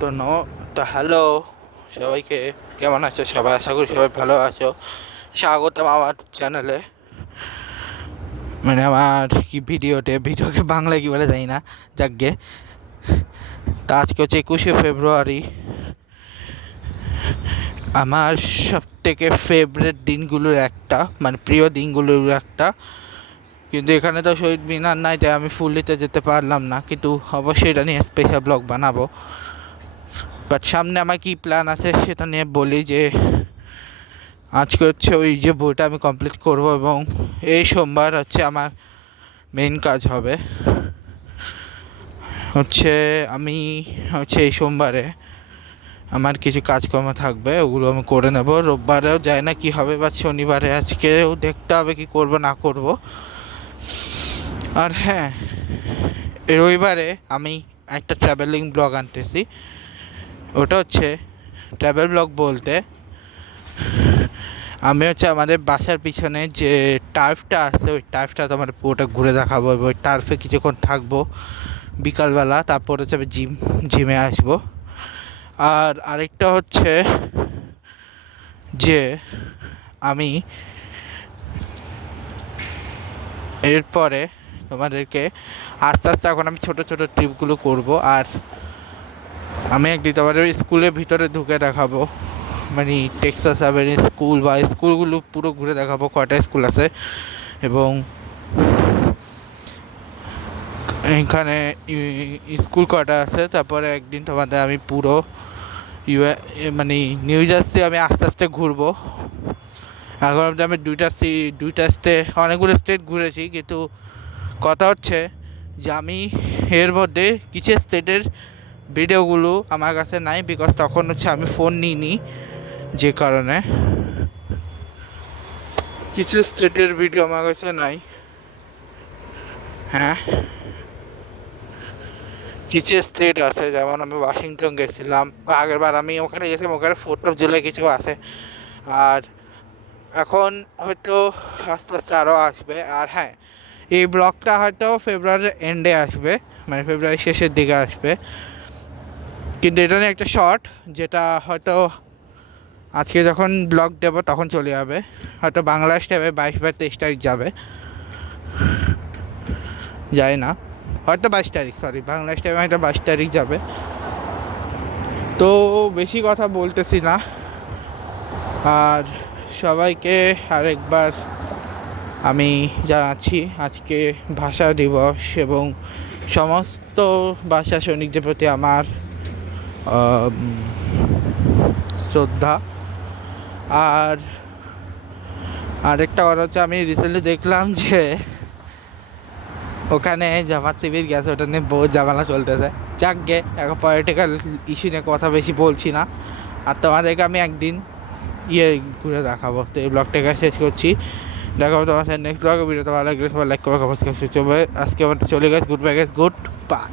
তো ন তো হ্যালো সবাইকে, কেমন আছো সবাই? আশা করি সবাই ভালো আছো। স্বাগতম আমার চ্যানেলে, মানে আমার কি ভিডিওকে বাংলায় কি বলে জানি না, যাকগে। তা আজকে হচ্ছে 21শে ফেব্রুয়ারি, আমার সব থেকে ফেভারেট দিনগুলোর একটা, মানে প্রিয় দিনগুলোর একটা। কিন্তু এখানে তো শহীদ মিনার নাই, তাই আমি ফুললিতে যেতে পারলাম না, কিন্তু অবশ্যই এটা নিয়ে স্পেশাল ব্লগ বানাবো। বাট সামনে আমার কি প্ল্যান আছে সেটা নিয়ে বলি যে আজকে হচ্ছে ওই যে বইটা আমি কমপ্লিট করব, এবং এই সোমবার হচ্ছে আমার মেইন কাজ হবে। হচ্ছে আমি হচ্ছে এই সোমবারে আমার কিছু কাজকর্ম থাকবে, ওগুলো আমি করে নেব। রোববারেও যায় না কি হবে, বা শনিবারে আজকেও দেখতে হবে কি করব না করব। আর হ্যাঁ, রবিবারে আমি একটা ট্রাভেলিং ব্লগ আনতেছি। ওটা হচ্ছে ট্রাভেল ব্লগ বলতে আমি হচ্ছে আমাদের বাসার পিছনে যে টার্ফটা আছে, ওই টার্ফটা তোমার পুরোটা ঘুরে দেখাবো, এবং ওই টার্ফে কিছুক্ষণ থাকবো বিকালবেলা। তারপর হচ্ছে আমি জিমে আসবো। আর আরেকটা হচ্ছে যে আমি এরপরে তোমাদেরকে আস্তে আস্তে এখন আমি ছোট ছোট ট্রিপগুলো করব। আর আমি একদিন তোমাদের স্কুলের ভিতরে ঢুকে দেখাবো, মানে টেক্সাস অ্যাভিনিউ স্কুল বা স্কুলগুলো পুরো ঘুরে দেখাবো, কয়টা স্কুল আছে। এবং এখানে স্কুল কটা আছে। তারপরে একদিন তোমাদের আমি পুরো মানে নিউ জার্সি আমি আস্তে আস্তে ঘুরবো। এখন অবধি আমি দুইটা স্টেট, অনেকগুলো স্টেট ঘুরেছি, কিন্তু কথা হচ্ছে যে আমি এর মধ্যে কিছু স্টেটের ভিডিওগুলো আমার কাছে নাই, বিকজ তখন হচ্ছে আমি ফোন নিইনি, যে কারণে কিছু স্টেটের ভিডিও আমার কাছে নাই। হ্যাঁ, কিছু স্টেট আছে, যেমন আমি ওয়াশিংটন গেছিলাম, বা আগের বার আমি ওখানে গেছিলাম, ওখানে 4th of July কিছু আছে। আর এখন হয়তো আস্তে আস্তে আরও আসবে। আর হ্যাঁ, এই ব্লগটা হয়তো ফেব্রুয়ারির এন্ডে আসবে, মানে ফেব্রুয়ারির শেষের দিকে আসবে। কিন্তু এটা নিয়ে একটা শর্ট, যেটা হয়তো আজকে যখন ব্লগ দেবো তখন চলে যাবে, হয়তো বাংলাদেশ টাইমে 22 বা 23 তারিখ যাবে, যায় না, হয়তো 22 তারিখ, সরি, বাংলাদেশ টাইমে হয়তো 22 তারিখ যাবে। তো বেশি কথা বলতেছি না। আর সবাইকে আরেকবার আমি জানাচ্ছি আজকে ভাষা দিবস, এবং সমস্ত ভাষা সৈনিকদের প্রতি আমার শ্রদ্ধা। আর আরেকটা কথা হচ্ছে, আমি রিসেন্টলি দেখলাম যে ওখানে জামাত শিবির গেছে, ওটা নিয়ে বহু ঝামেলা চলতেছে। যাক গে, এখন পলিটিক্যাল ইস্যু নিয়ে কথা বেশি বলছি না। আর তোমাদেরকে আমি একদিন ঘুরে দেখাবো। তো এই ব্লগটাকে শেষ করছি, দেখাবো তোমার সাথে নেক্সট ব্লগে। ভিডিওটা ভালো লাগলে সবাই লাইক করবে, কমেন্ট করবে। আজকে আমার চলে গেছে, good bye guys, good bye.